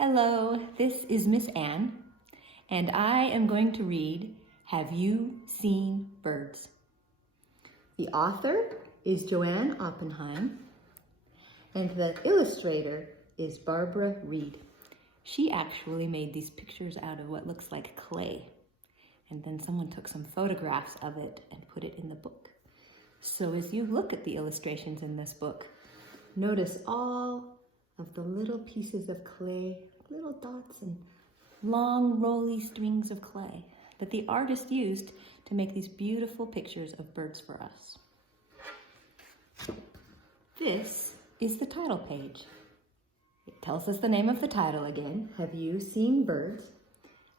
Hello, this is Miss Anne, and I am going to read Have You Seen Birds? The author is Joanne Oppenheim, and the illustrator is Reid. She actually made these pictures out of what looks like clay, and then someone took some photographs of it and put it in the book. So as you look at the illustrations in this book, notice all of the little pieces of clay, little dots and long rolly strings of clay that the artist used to make these beautiful pictures of birds for us. This is the title page. It tells us the name of the title again, Have You Seen Birds?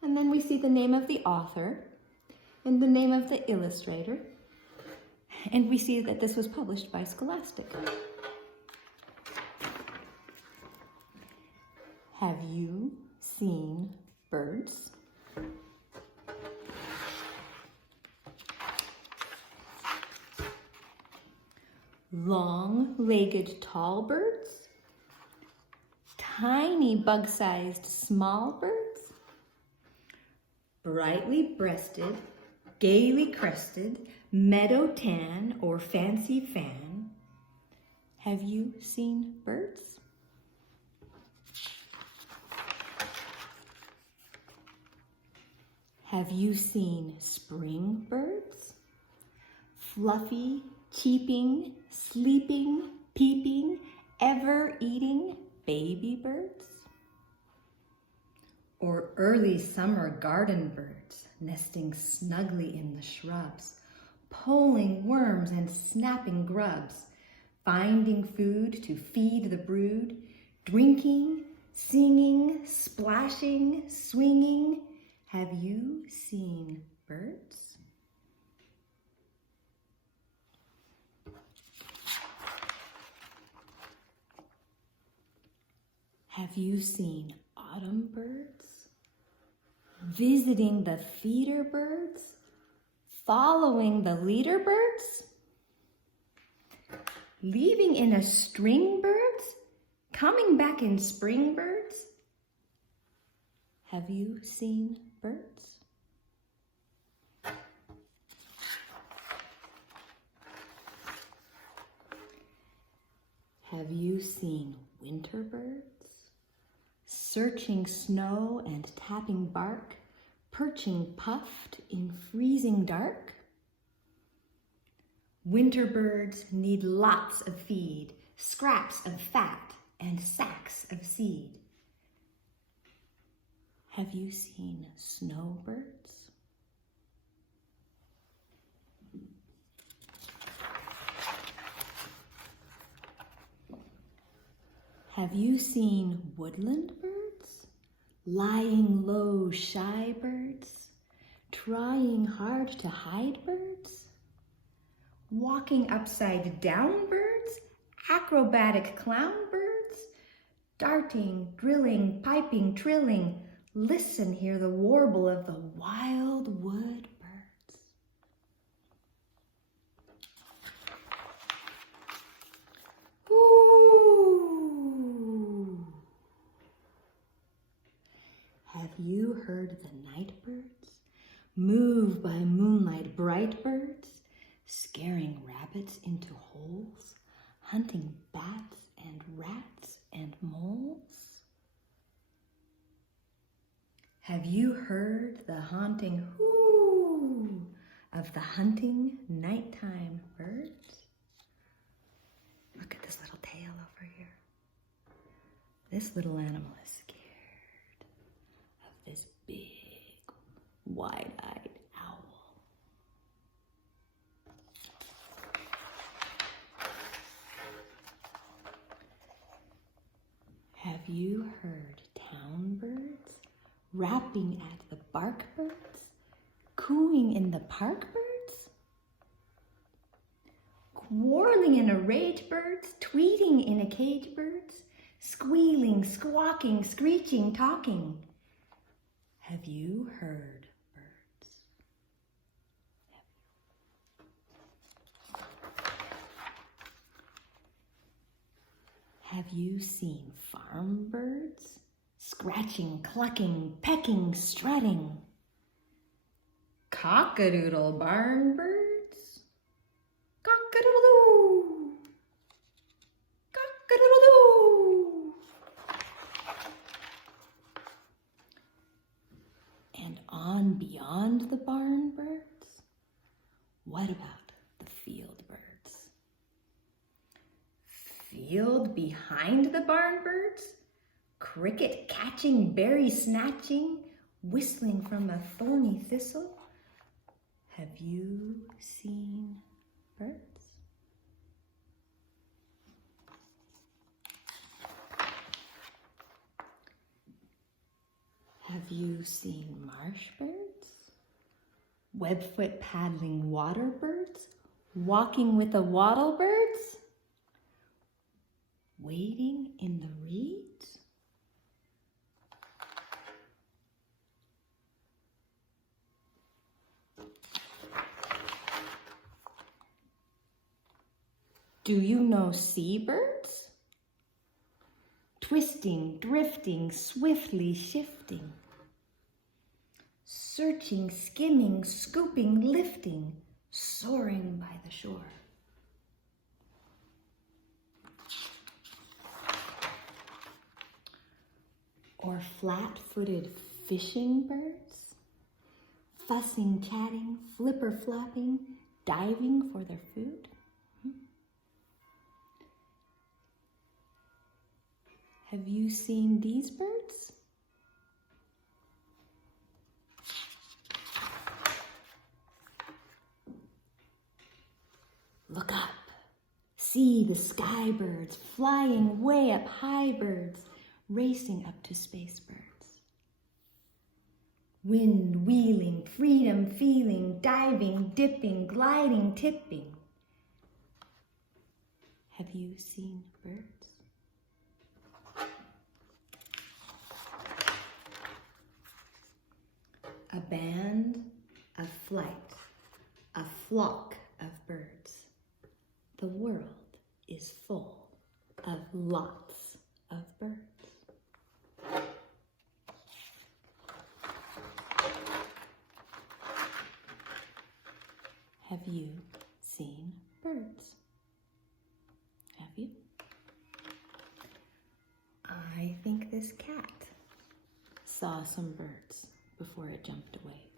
And then we see the name of the author and the name of the illustrator. And we see that this was published by Scholastic. Have you seen birds? Long-legged tall birds? Tiny bug-sized small birds? Brightly breasted, gaily crested, meadow tan or fancy fan? Have you seen birds? Have you seen spring birds? Fluffy, cheeping, sleeping, peeping, ever-eating baby birds? Or early summer garden birds, nesting snugly in the shrubs, pulling worms and snapping grubs, finding food to feed the brood, drinking, singing, splashing, swinging? Have you seen birds? Have you seen autumn birds? Visiting the feeder birds? Following the leader birds? Leaving in a string birds? Coming back in spring birds? Have you seen birds? Have you seen winter birds? Searching snow and tapping bark, perching puffed in freezing dark? Winter birds need lots of feed, scraps of fat and sacks of seed. Have you seen snowbirds? Have you seen woodland birds? Lying low, shy birds? Trying hard to hide birds? Walking upside down birds? Acrobatic clown birds? Darting, drilling, piping, trilling. Listen, hear the warble of the wildwood birds. Ooh. Have you heard the night birds? Move by moonlight, bright birds, scaring rabbits into holes, hunting bats and rats and moles? Have you heard the haunting hoo of the hunting nighttime birds? Look at this little tail over here. This little animal is scared of this big, wide-eyed owl. Have you heard town birds? Rapping at the bark birds? Cooing in the park birds? Quarreling in a rage birds? Tweeting in a cage birds? Squealing, squawking, screeching, talking? Have you heard birds? Have you seen farm birds? scratching, clucking, pecking, strutting. Cock-a-doodle barn birds. Cock-a-doodle-doo. Cock-a-doodle-doo. And on beyond the barn birds, what about the field birds? Field behind the barn birds? Cricket catching, berry snatching, whistling from a thorny thistle? Have you seen birds? Have you seen marsh birds? Webfoot paddling water birds? Walking with the wattle birds? Wading in the reeds? Do you know seabirds? Twisting, drifting, swiftly shifting. Searching, skimming, scooping, lifting, soaring by the shore. Or flat-footed fishing birds? Fussing, chatting, flipper-flapping, diving for their food? Have you seen these birds? Look up. See the sky birds, flying way up high birds, racing up to space birds. Wind wheeling, freedom feeling, diving, dipping, gliding, tipping. Have you seen birds? A band, a flight, a flock of birds. The world is full of lots of birds. Have you seen birds? Have you? I think this cat saw some birds before it jumped away.